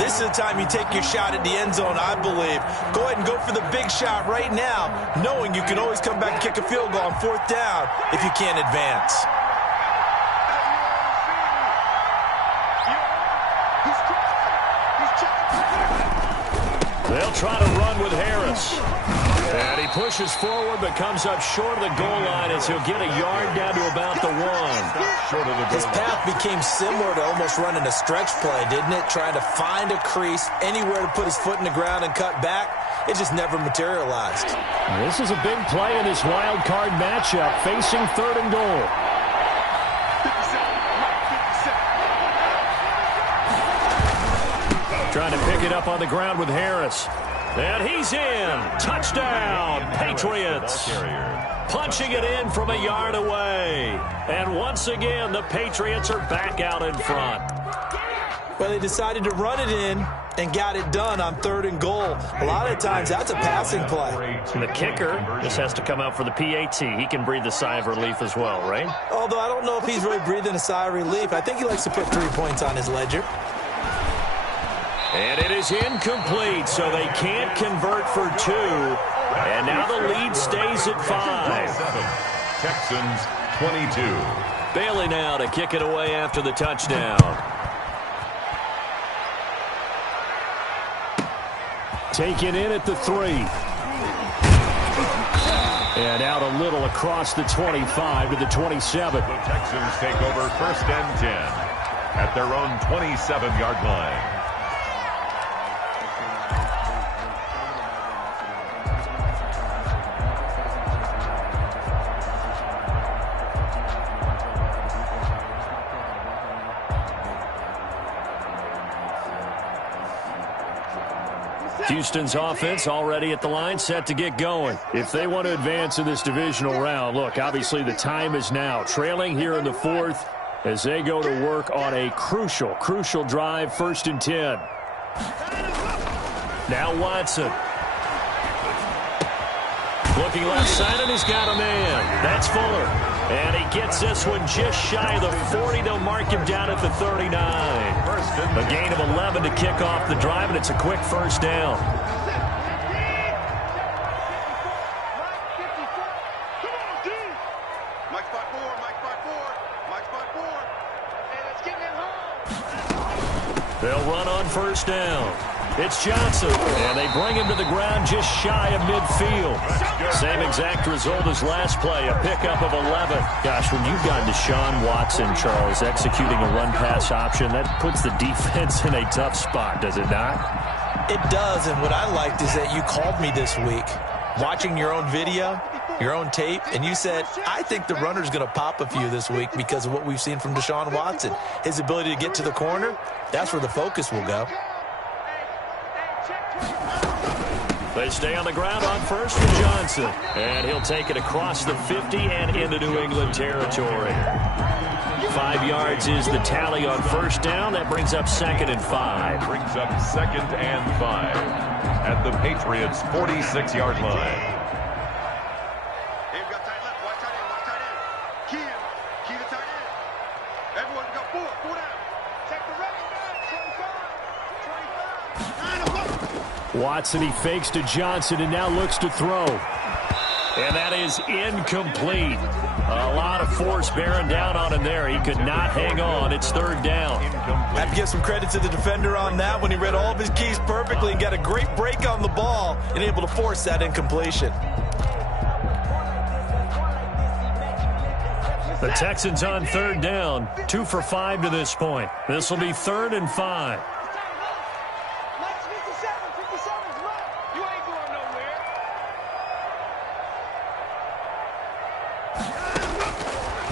this is the time you take your shot at the end zone, I believe. Go ahead and go for the big shot right now, knowing you can always come back and kick a field goal on 4th down if you can't advance. They'll try to run with Harris. And he pushes forward but comes up short of the goal line as he'll get a yard down to about the 1. His path became similar to almost running a stretch play, didn't it? Trying to find a crease, anywhere to put his foot in the ground and cut back. It just never materialized. This is a big play in this wild card matchup, facing 3rd and goal. Trying to pick it up on the ground with Harris. And he's in. Touchdown, Patriots. Punching it in from a yard away. And once again, the Patriots are back out in front. Well, they decided to run it in and got it done on 3rd and goal. A lot of times, that's a passing play. The kicker just has to come out for the PAT. He can breathe a sigh of relief as well, right? Although I don't know if he's really breathing a sigh of relief. I think he likes to put 3 points on his ledger. And it is incomplete, so they can't convert for 2. And now the lead stays at 5. Texans 22. Bailey now to kick it away after the touchdown. Taken in at the 3. And out a little across the 25 to the 27. The Texans take over 1st and 10 at their own 27-yard line. Houston's offense already at the line, set to get going. If they want to advance in this divisional round, look, obviously the time is now. Trailing here in the fourth as they go to work on a crucial drive, 1st and 10. Now Watson. Looking left side, and he's got a man. That's Fuller. And he gets this one just shy of the 40. They'll mark him down at the 39. A gain of 11 to kick off the drive, and it's a quick 1st down. They'll run on 1st down. It's Johnson, and they bring him to the ground just shy of midfield. Same exact result as last play, a pickup of 11. Gosh, when you've got Deshaun Watson, Charles, executing a run-pass option, that puts the defense in a tough spot, does it not? It does, and what I liked is that you called me this week, watching your own video, your own tape, and you said, I think the runner's going to pop a few this week because of what we've seen from Deshaun Watson. His ability to get to the corner, that's where the focus will go. They stay on the ground on 1st for Johnson. And he'll take it across the 50 and into New England territory. 5 yards is the tally on 1st down. That brings up 2nd and 5. Brings up 2nd and 5 at the Patriots' 46-yard line. They've got tight left. Watch tight end. Watch tight end. Key to tight end. Everyone go 4 down. Check the right. 25. 9 Watson, he fakes to Johnson and now looks to throw. And that is incomplete. A lot of force bearing down on him there. He could not hang on. It's 3rd down. I have to give some credit to the defender on that when he read all of his keys perfectly and got a great break on the ball and able to force that incompletion. The Texans on 3rd down. 2 for 5 to this point. This will be 3rd and 5.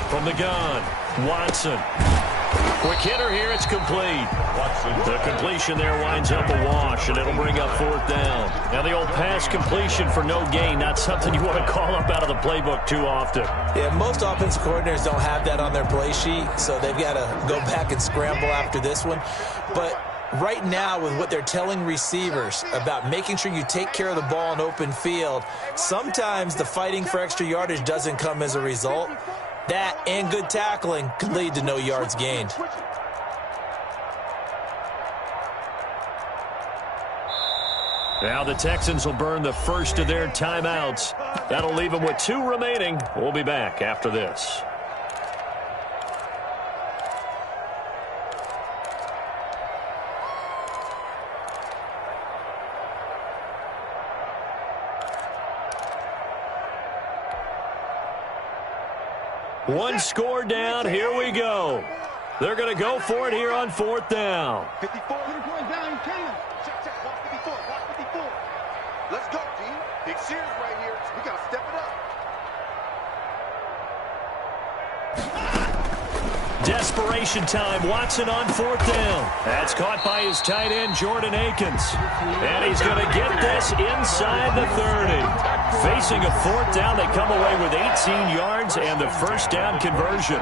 From the gun, Watson. Quick hitter here, it's complete. The completion there winds up a wash, and it'll bring up 4th down. Now the old pass completion for no gain, not something you want to call up out of the playbook too often. Yeah, most offensive coordinators don't have that on their play sheet, so they've got to go back and scramble after this one. But right now, with what they're telling receivers about making sure you take care of the ball in open field, sometimes the fighting for extra yardage doesn't come as a result. That and good tackling could lead to no yards gained. Now the Texans will burn the first of their timeouts. That'll leave them with 2 remaining. We'll be back after this. One score down. Here we go. They're going to go for it here on 4th down. 54. Down, check. Watch 54. Watch 54. Let's go, D. Big series right here. We got to step it up. Desperation time. Watson on 4th down. That's caught by his tight end, Jordan Akins. And he's going to get this inside the 30. Facing a 4th down, they come away with 18 yards and the 1st down conversion.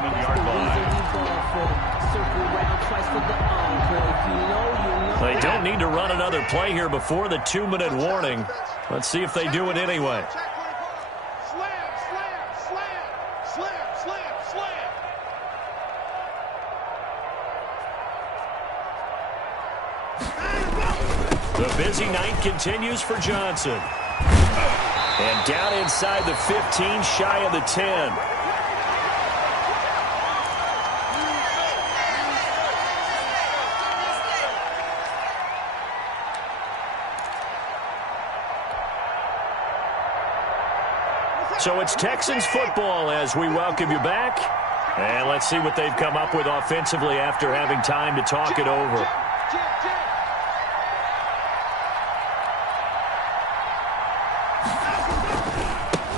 They don't need to run another play here before the 2-minute warning. Let's see if they do it anyway. The busy night continues for Johnson. And down inside the 15, shy of the 10. So it's Texans football as we welcome you back. And let's see what they've come up with offensively after having time to talk it over.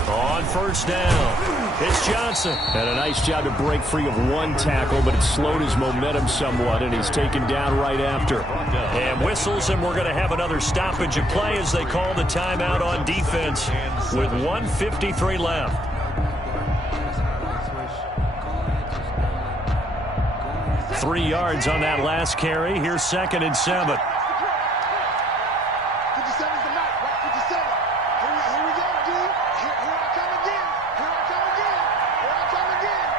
On first down. It's Johnson. And a nice job to break free of one tackle, but it slowed his momentum somewhat, and he's taken down right after. And whistles, and we're going to have another stoppage of play as they call the timeout on defense with 1:53 left. Three yards on that last carry. Here's 2nd and 7. 57's the mark, right? 57. Here we go, D. Here I come again. Here I come again. Here I come again.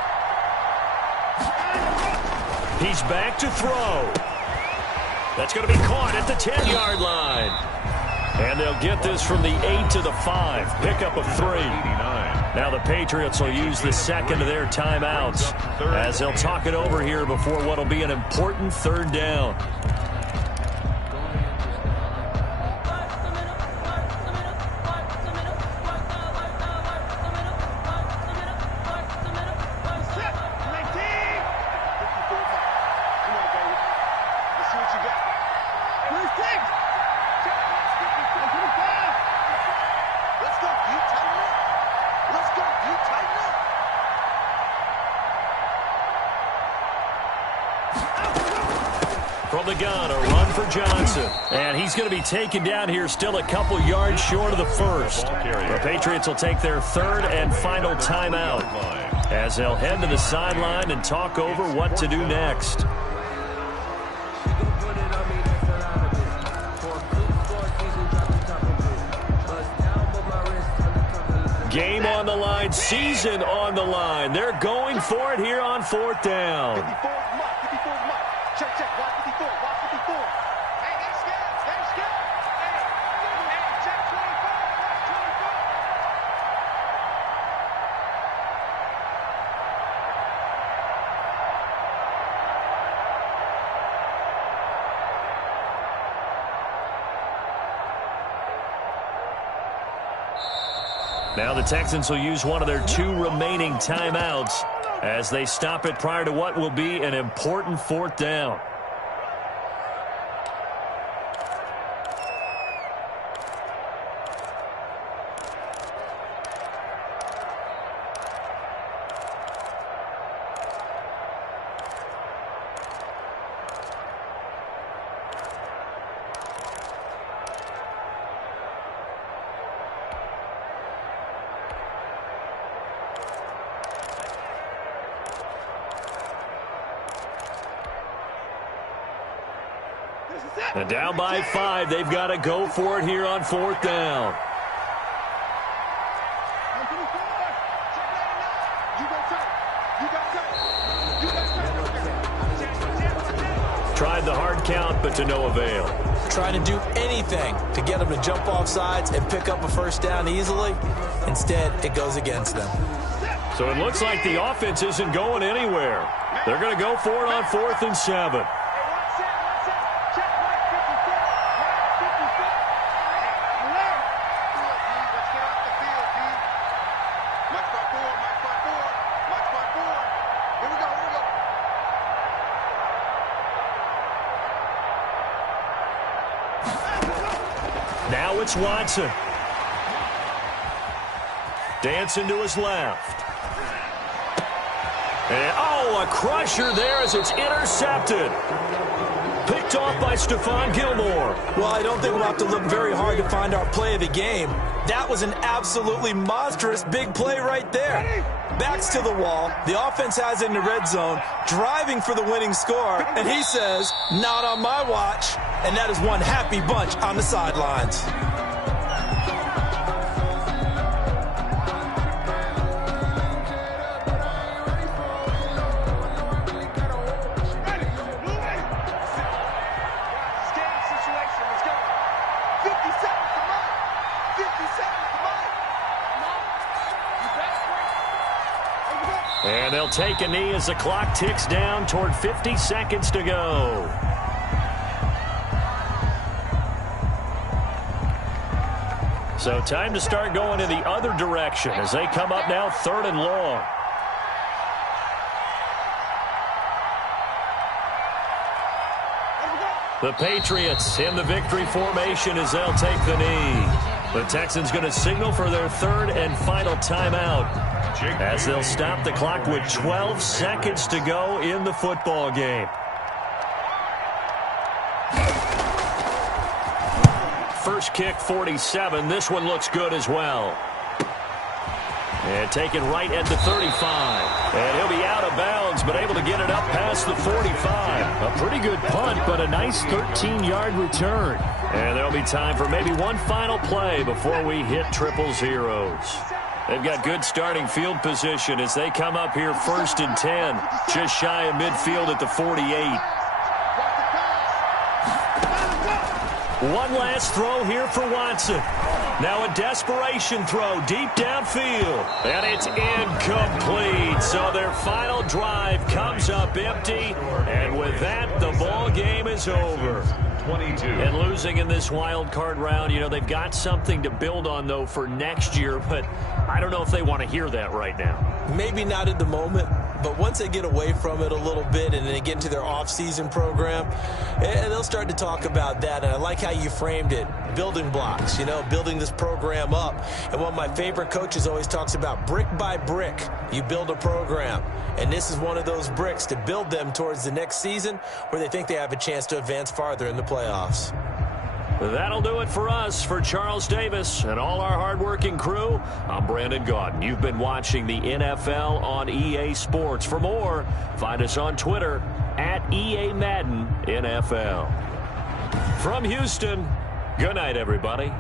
He's back to throw. That's going to be caught at the 10-yard line. And they'll get this from the 8 to the 5. Pickup of 3. Now the Patriots will use the second of their timeouts as they'll talk it over here before what will be an important 3rd down. From the gun, a run for Johnson. And he's going to be taken down here still a couple yards short of the first. The Patriots will take their 3rd and final timeout as they'll head to the sideline and talk over what to do next. Game on the line, season on the line. They're going for it here on 4th down. 54's mark. Check, watch 54, watch 54. Hey, they scared. Hey, check 24, watch 24. Now the Texans will use one of their 2 remaining timeouts as they stop it prior to what will be an important 4th down. And down by 5, they've got to go for it here on 4th down. Tried the hard count, but to no avail. Trying to do anything to get them to jump off sides and pick up a first down easily. Instead, it goes against them. So it looks like the offense isn't going anywhere. They're going to go for it on 4th and 7. Now it's Watson. Dancing to his left. And, a crusher there as it's intercepted. Picked off by Stephon Gilmore. Well, I don't think we'll have to look very hard to find our play of the game. That was an absolutely monstrous big play right there. Backs to the wall. The offense has it in the red zone, driving for the winning score. And he says, not on my watch. And that is one happy bunch on the sidelines. And they'll take a knee as the clock ticks down toward 50 seconds to go. So time to start going in the other direction as they come up now 3rd and long. The Patriots in the victory formation as they'll take the knee. The Texans going to signal for their third and final timeout as they'll stop the clock with 12 seconds to go in the football game. First kick, 47. This one looks good as well. And taken right at the 35. And he'll be out of bounds, but able to get it up past the 45. A pretty good punt, but a nice 13-yard return. And there'll be time for maybe one final play before we hit triple zeros. They've got good starting field position as they come up here 1st and 10. Just shy of midfield at the 48. One last throw here for Watson. Now a desperation throw deep downfield. And it's incomplete. So their final drive comes up empty. And with that, the ball game is over. 22. And losing in this wild card round, you know, they've got something to build on, though, for next year. But I don't know if they want to hear that right now. Maybe not at the moment. But once they get away from it a little bit and they get into their off-season program, and they'll start to talk about that. And I like how you framed it, building blocks, you know, building this program up. And one of my favorite coaches always talks about brick by brick, you build a program. And this is one of those bricks to build them towards the next season where they think they have a chance to advance farther in the playoffs. That'll do it for us. For Charles Davis and all our hardworking crew, I'm Brandon Gaudin. You've been watching the NFL on EA Sports. For more, find us on Twitter at EA Madden NFL. From Houston, good night, everybody.